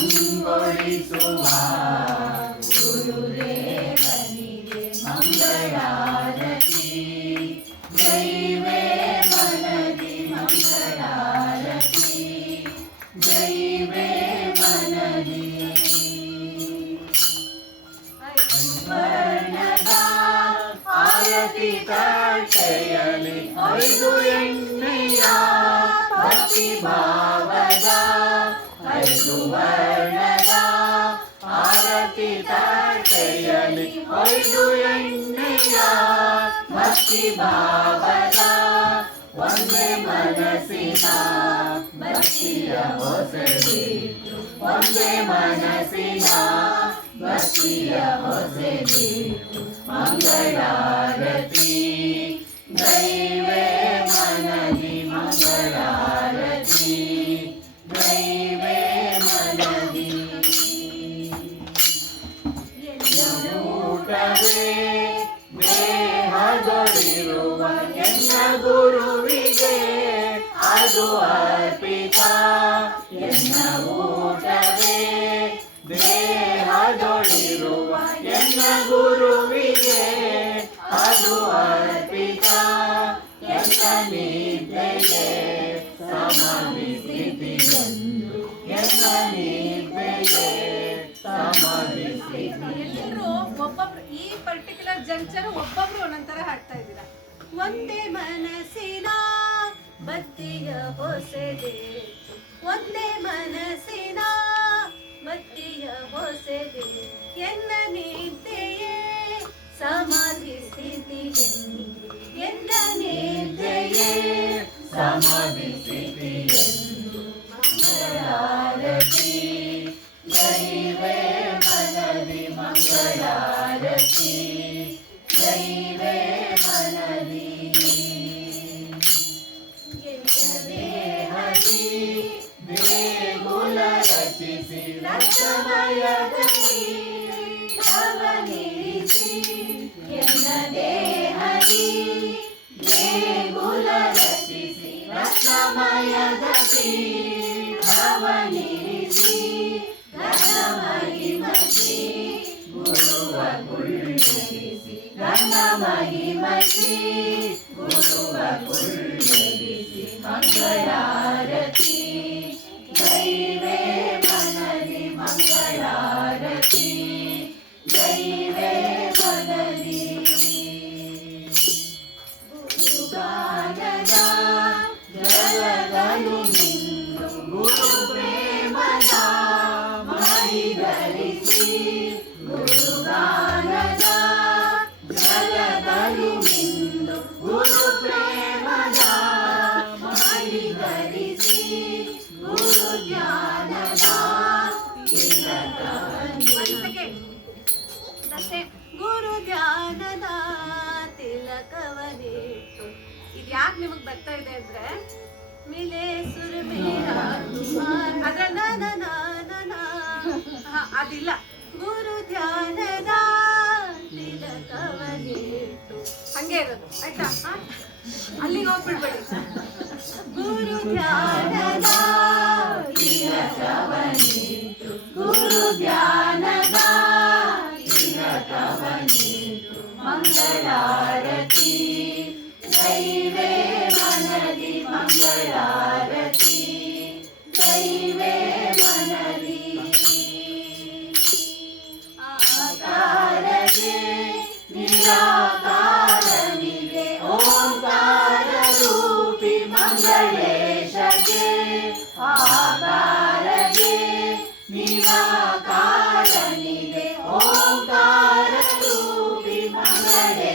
ಕಂಗೊಳಿಸುವ ಗುರುದೇವನಿಗೆ ಮಂಗಳಾರತಿ. ಜೈವೇ ಮನದಿ ಮಂಗಳಾರತಿ, ಜೈವೇ ಮನದಿ. ವರ್ಣದ ಆರತಿ ತಟ್ಟೆಯಲ್ಲಿ ಐದು ಎಣ್ಣೆಯ ಭಕ್ತಿ ಭಾವದ ಐದು ವರ್ಣದ ಆರತಿ ತಟ್ಟೆಯಲ್ಲಿ ಐದು ಎಣ್ಣೆಯ ಭಕ್ತಿ ಭಾವದ ಒಂದೇ ಮನಸ್ಸಿನ ಭಕ್ತಿಯ ಹೊಸದಿಟ್ಟು, ಒಂದೇ ಮನಸ್ಸಿನ ಭಕ್ತಿಯ ಹೊಸದಿಟ್ಟು ಮಂಗಳಾರತಿ. ದೈವೇ ಮನದಿ ಮಂಗಳಾರತಿ, ದೈವೇ ಮನದಿ. ಊಟವೇ ದೇಹದೊಳಿರುವ ಎನ್ನ ಗುರುವಿಗೆ ಅದು ಅರ್ಪಿತ. ಎನ್ನ ಊಟವೇ ದೇಹದೊಳಿರುವ ಎನ್ನ ಗುರುವಿಗೆ ಅದು ಅರ್ಪಿತ. ಎನ್ನ ನಿದ್ದೆಗೆ ಸಮಾಧಿ ಸ್ಥಿತಿಯೆಂದು, ಎನ್ನ ನಿದ್ದೆಗೆ ಸಮಾಧಿ ಸ್ಥಿತಿ. ಎಲ್ಲರೂ ಒಬ್ಬೊಬ್ರು ಈ ಪರ್ಟಿಕ್ಯುಲರ್ ಜಂಕ್ಷನ್ ಒಬ್ಬೊಬ್ರು ಒಂದೊಂದರ ಹಾಡ್ತಾ ಇದ್ದೀರಾ. ಒಂದೇ ಮನಸ್ಸಿನ ಭಕ್ತಿಯ ಹೊಸದೆ, ಒಂದೇ ಮನಸ್ಸಿನ ಭಕ್ತಿಯ ಹೊಸದೆ. ಎನ್ನ ನಿದ್ದೆಯೇ ಸಮಾಧಿ ಸ್ಥಿತಿಯೆಂದು, ಎನ್ನ ನಿದ್ದೆಯೇ ಸಮಾಧಿ ಸ್ಥಿತಿಯೆಂದು ಮಂಗಳಾರತಿ. ದೈವೇ ಮನದಿ ಮಂಗಳಾರತಿ, ದೈವೇ ಮನದಿ. ದೇಹದಿ ದೇಗುಲ ರಚಿಸಿ ರಸಮಯದಲ್ಲಿ ಧವನಿರಿಸಿ. ಎನ್ನ ದೇಹದಿ ದೇಗುಲ ರಚಿಸಿ ರಸಮಯದಲ್ಲಿ ಧವನಿರಿಸಿ. ಘನಮಹಿಮಸಿ ಗುರುವ ಕುಳ್ಳಿರಿಸಿ, ಘನಮಹಿಮಸಿ ಗುರುವ ಕುಳ್ಳಿರಿಸಿ ಮಂಗಳಾರತಿ. ದೈವೇ ಮನದಿ ಮಂಗಳಾರತಿ, ದೈವೇ ಮನದಿ. ಗುರುಗಾನದ ಜಲಗಲು ನಿಂದು ಗುರು ಪ್ರೇಮದ ಮಹಿಧರಿಸಿ. ಗುರುಗಾನದ ಜಲಗಲು ನಿಂದು ಗುರು ಪ್ರೇಮದ ಮಹಿಧರಿಸಿ. ಗುರು ಜ್ಞಾನದ ಗುರು ಧ್ಯಾನದ ತಿಲಕವನಿಟ್ಟು. ಇದು ಯಾಕೆ ನಿಮಗೆ ಬರ್ತಾ ಇದೆ ಅಂದ್ರೆ ಮಿಲೆ ಸುರ ಮೇರಾ ತುಮಾರ್ ಅದ್ರಲ್ಲ ಅದಿಲ್ಲ. ಗುರು ಧ್ಯಾನದ ತಿಲಕವನಿಟ್ಟು ಹಂಗೆ ಇರೋದು ಆಯ್ತಾ, ಅಲ್ಲಿಗೆ ಹೋಗ್ಬಿಡ್ಬೇಡಿ. ಗುರು ಧ್ಯಾನದ ತಿಲಕವನಿಟ್ಟು, ಗುರು ಧ್ಯಾನದ ತಿಲಕವನಿಟ್ಟು ಮಂಗಳಾರತಿ. ದೈವೇ ಮನದಿ ಮಂಗಳಾರತಿ, ದೈವೇ ಮನದಿ. ಆಕಾರಗೆ ನಿರಾಕಾರನಿಗೆ ಓಂಕಾರ ರೂಪಿ ಮಂಗಳೇಶಗೆ. ಆಕಾರಗೆ ನಿರಾಕಾರನಿಗೆ ಓಂಕಾರ ರೂಪಿ ಮಂಗಳೇಶ.